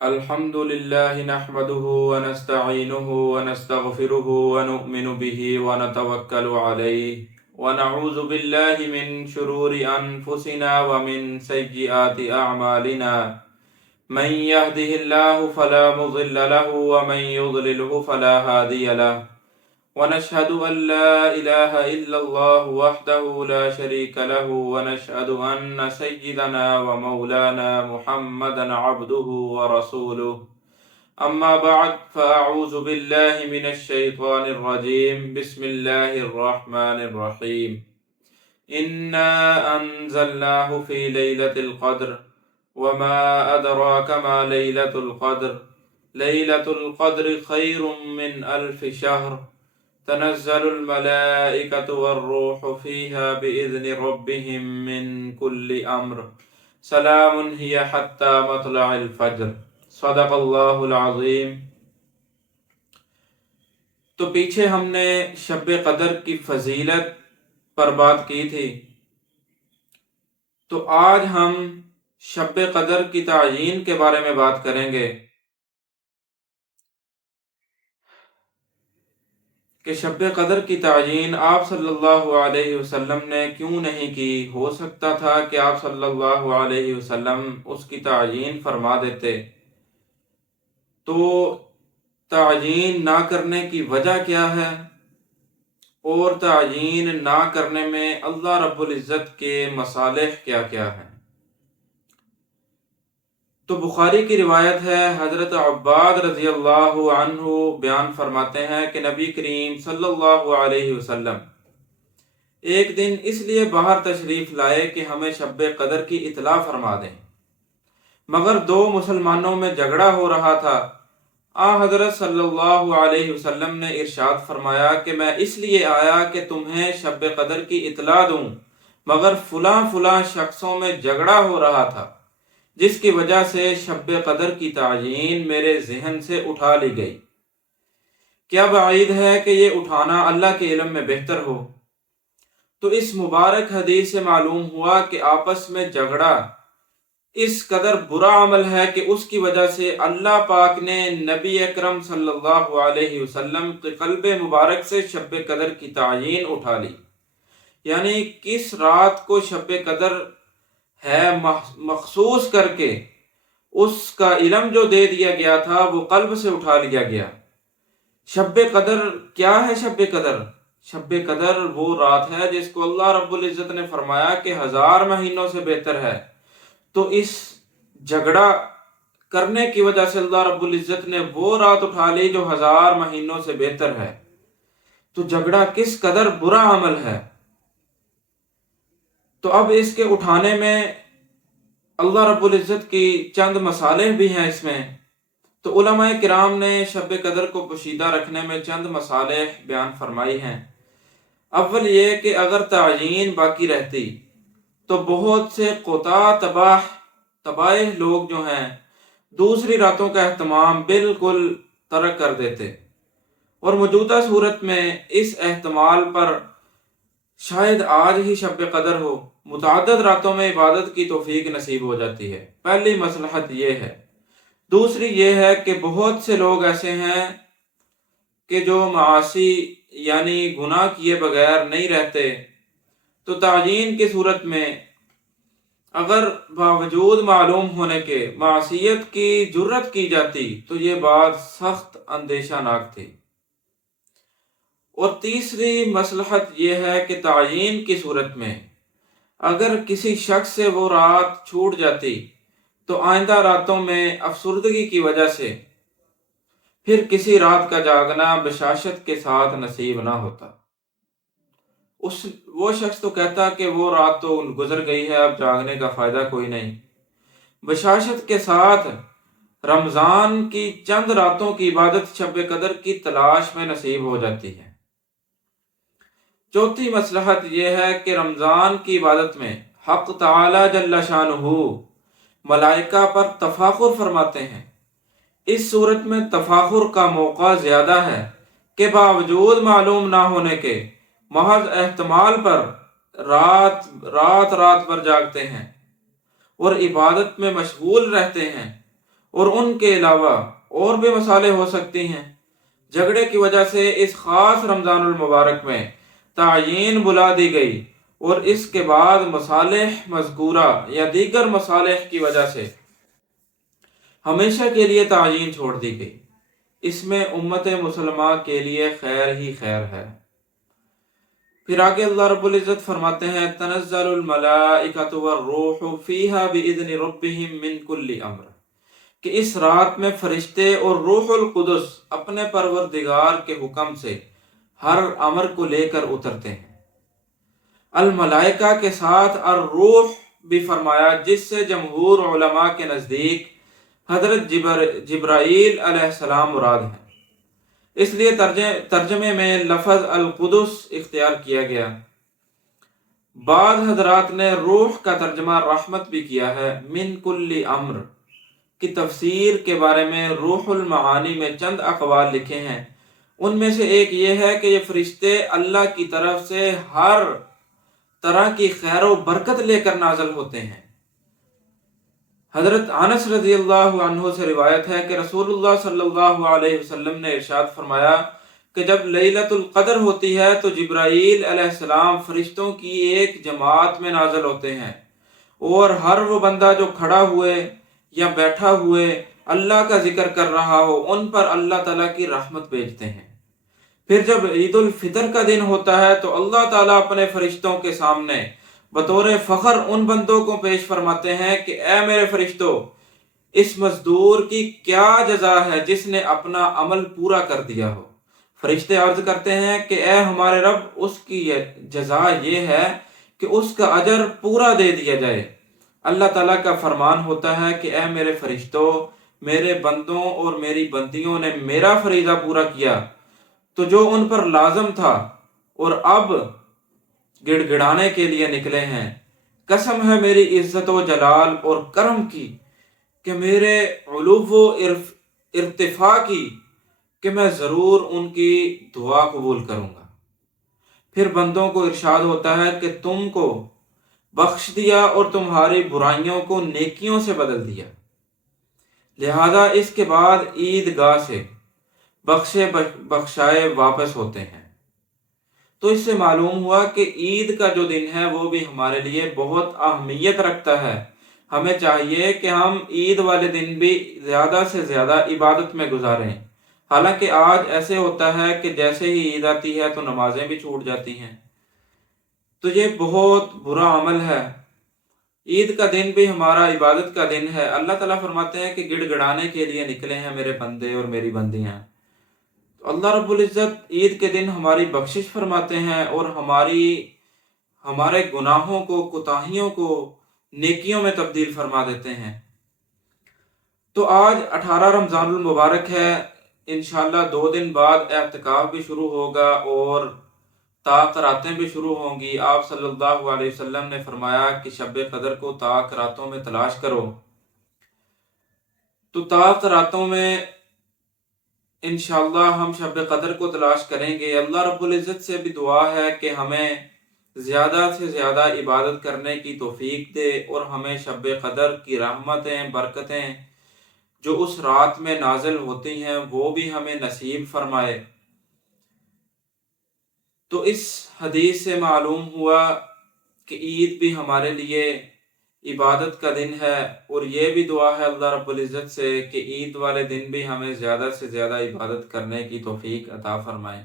الحمد لله نحمده ونستعينه ونستغفره ونؤمن به ونتوكل عليه ونعوذ بالله من شرور أنفسنا ومن سيئات أعمالنا. من يهده الله فلا مضل له ومن يضلله فلا هادي له، ونشهد أن لا إله إلا الله وحده لا شريك له، ونشهد أن سيدنا ومولانا محمدا عبده ورسوله. أما بعد فأعوذ بالله من الشيطان الرجيم. بسم الله الرحمن الرحيم. إنا أنزلناه في ليلة القدر وما أدراك ما ليلة القدر. ليلة القدر خير من 1000 شهر. تنزل الملائكة والروح فيها بإذن ربهم من كل أمر. سلام هي حتى مطلع الفجر. صدق اللہ العظیم. تو پیچھے ہم نے شب قدر کی فضیلت پر بات کی تھی، تو آج ہم شب قدر کی تعیین کے بارے میں بات کریں گے کہ شب قدر کی تعیین آپ صلی اللہ علیہ وسلم نے کیوں نہیں کی. ہو سکتا تھا کہ آپ صلی اللہ علیہ وسلم اس کی تعیین فرما دیتے. تو تعیین نہ کرنے کی وجہ کیا ہے، اور تعیین نہ کرنے میں اللہ رب العزت کے مصالح کیا کیا ہیں؟ تو بخاری کی روایت ہے، حضرت عباد رضی اللہ عنہ بیان فرماتے ہیں کہ نبی کریم صلی اللہ علیہ وسلم ایک دن اس لیے باہر تشریف لائے کہ ہمیں شب قدر کی اطلاع فرما دیں، مگر دو مسلمانوں میں جھگڑا ہو رہا تھا. حضرت صلی اللہ علیہ وسلم نے ارشاد فرمایا کہ میں اس لیے آیا کہ تمہیں شب قدر کی اطلاع دوں، مگر فلاں فلاں شخصوں میں جھگڑا ہو رہا تھا، جس کی وجہ سے شب قدر کی تعیین میرے ذہن سے اٹھا لی گئی. کیا بعید ہے کہ یہ اٹھانا اللہ کے علم میں بہتر ہو. تو اس مبارک حدیث سے معلوم ہوا کہ آپس میں جھگڑا اس قدر برا عمل ہے کہ اس کی وجہ سے اللہ پاک نے نبی اکرم صلی اللہ علیہ وسلم کے قلب مبارک سے شب قدر کی تعیین اٹھا لی. یعنی کس رات کو شب قدر ہے مخصوص کر کے اس کا علم جو دے دیا گیا تھا وہ قلب سے اٹھا لیا گیا. شب قدر کیا ہے؟ شب قدر قدر وہ رات ہے جس کو اللہ رب العزت نے فرمایا کہ 1000 مہینوں سے بہتر ہے. تو اس جھگڑا کرنے کی وجہ سے اللہ رب العزت نے وہ رات اٹھا لی جو 1000 مہینوں سے بہتر ہے. تو جھگڑا کس قدر برا عمل ہے. تو اب اس کے اٹھانے میں اللہ رب العزت کی چند مصالح بھی ہیں اس میں. تو علماء کرام نے شب قدر کو پوشیدہ رکھنے میں چند مصالح بیان فرمائی ہیں. اول یہ کہ اگر تعیین باقی رہتی تو بہت سے تباہ لوگ جو ہیں دوسری راتوں کا اہتمام بالکل ترک کر دیتے، اور موجودہ صورت میں اس احتمال پر شاید آج ہی شب قدر ہو، متعدد راتوں میں عبادت کی توفیق نصیب ہو جاتی ہے. پہلی مصلحت یہ ہے. دوسری یہ ہے کہ بہت سے لوگ ایسے ہیں کہ جو معاصی یعنی گناہ کیے بغیر نہیں رہتے. تو تعیین کی صورت میں اگر باوجود معلوم ہونے کے معصیت کی جرت کی جاتی تو یہ بات سخت اندیشہ ناک تھی. اور تیسری مصلحت یہ ہے کہ تعیین کی صورت میں اگر کسی شخص سے وہ رات چھوٹ جاتی تو آئندہ راتوں میں افسردگی کی وجہ سے پھر کسی رات کا جاگنا بشاشت کے ساتھ نصیب نہ ہوتا. وہ شخص تو کہتا کہ وہ رات تو گزر گئی ہے، اب جاگنے کا فائدہ کوئی نہیں. بشاشت کے ساتھ رمضان کی چند راتوں کی عبادت شب قدر کی تلاش میں نصیب ہو جاتی ہے. چوتھی مصلحت یہ ہے کہ رمضان کی عبادت میں حق تعالی جل شانہ ملائکہ پر تفاخر فرماتے ہیں. اس صورت میں تفاخر کا موقع زیادہ ہے کہ باوجود معلوم نہ ہونے کے محض احتمال پر رات پر جاگتے ہیں اور عبادت میں مشغول رہتے ہیں، اور ان کے علاوہ اور بھی مصالح ہو سکتی ہیں۔ جھگڑے کی وجہ سے اس خاص رمضان المبارک میں تعیین بلا دی گئی اور اس کے بعد مصالح مذکورہ یا دیگر مصالح کی وجہ سے ہمیشہ کے لیے تعیین چھوڑ دی گئی۔ اس میں امت مسلمہ کے لیے خیر ہی خیر ہے۔ پھر آگے اللہ رب العزت فرماتے ہیں تنزل الملائکۃ والروح فیہا باذن ربہم من کل امر، کہ اس رات میں فرشتے اور روح القدس اپنے پروردگار کے حکم سے ہر امر کو لے کر اترتے ہیں۔ الملائکہ کے ساتھ الروح بھی فرمایا، جس سے جمہور علماء کے نزدیک حضرت جبرائیل علیہ السلام مراد ہیں، اس لیے ترجمے میں لفظ القدس اختیار کیا گیا۔ بعض حضرات نے روح کا ترجمہ رحمت بھی کیا ہے۔ من کل امر کی تفسیر کے بارے میں روح المعانی میں چند اقوال لکھے ہیں۔ ان میں سے ایک یہ ہے کہ یہ فرشتے اللہ کی طرف سے ہر طرح کی خیر و برکت لے کر نازل ہوتے ہیں۔ حضرت انس رضی اللہ عنہ سے روایت ہے کہ رسول اللہ صلی اللہ علیہ وسلم نے ارشاد فرمایا کہ جب لیلۃ القدر ہوتی ہے تو جبرائیل علیہ السلام فرشتوں کی ایک جماعت میں نازل ہوتے ہیں، اور ہر وہ بندہ جو کھڑا ہوئے یا بیٹھا ہوئے اللہ کا ذکر کر رہا ہو ان پر اللہ تعالیٰ کی رحمت بھیجتے ہیں۔ پھر جب عید الفطر کا دن ہوتا ہے تو اللہ تعالیٰ اپنے فرشتوں کے سامنے بطور فخر ان بندوں کو پیش فرماتے ہیں کہ اے میرے فرشتوں، اس مزدور کی کیا جزا ہے جس نے اپنا عمل پورا کر دیا ہو۔ فرشتے عرض کرتے ہیں کہ اے ہمارے رب، اس کی جزا یہ ہے کہ اس کا اجر پورا دے دیا جائے۔ اللہ تعالیٰ کا فرمان ہوتا ہے کہ اے میرے فرشتوں، میرے بندوں اور میری بندیوں نے میرا فریضہ پورا کیا تو جو ان پر لازم تھا، اور اب گڑ گڑانے کے لیے نکلے ہیں۔ قسم ہے میری عزت و جلال اور کرم کی، کہ میرے علو و ارتفاع کی، کہ میں ضرور ان کی دعا قبول کروں گا۔ پھر بندوں کو ارشاد ہوتا ہے کہ تم کو بخش دیا اور تمہاری برائیوں کو نیکیوں سے بدل دیا، لہذا اس کے بعد عید گاہ سے بخشے بخشائے واپس ہوتے ہیں۔ تو اس سے معلوم ہوا کہ عید کا جو دن ہے وہ بھی ہمارے لیے بہت اہمیت رکھتا ہے۔ ہمیں چاہیے کہ ہم عید والے دن بھی زیادہ سے زیادہ عبادت میں گزاریں۔ حالانکہ آج ایسے ہوتا ہے کہ جیسے ہی عید آتی ہے تو نمازیں بھی چھوٹ جاتی ہیں، تو یہ بہت برا عمل ہے۔ عید کا دن بھی ہمارا عبادت کا دن ہے۔ اللہ تعالیٰ فرماتے ہیں کہ گڑ گڑانے کے لیے نکلے ہیں میرے بندے اور میری بندیاں۔ تو اللہ رب العزت عید کے دن ہماری بخشش فرماتے ہیں اور ہمارے گناہوں کو، کوتاہیوں کو نیکیوں میں تبدیل فرما دیتے ہیں۔ تو آج 18 رمضان المبارک ہے، انشاءاللہ 2 دن بعد اعتکاف بھی شروع ہوگا اور راتیں بھی شروع ہوں گی۔ آپ صلی اللہ علیہ وسلم نے فرمایا کہ شب قدر کو راتوں میں تلاش کرو۔ تو راتوں میں انشاءاللہ ہم شب قدر کو تلاش کریں گے۔ اللہ رب العزت سے بھی دعا ہے کہ ہمیں زیادہ سے زیادہ عبادت کرنے کی توفیق دے اور ہمیں شب قدر کی رحمتیں، برکتیں جو اس رات میں نازل ہوتی ہیں وہ بھی ہمیں نصیب فرمائے۔ تو اس حدیث سے معلوم ہوا کہ عید بھی ہمارے لیے عبادت کا دن ہے، اور یہ بھی دعا ہے اللہ رب العزت سے کہ عید والے دن بھی ہمیں زیادہ سے زیادہ عبادت کرنے کی توفیق عطا فرمائے۔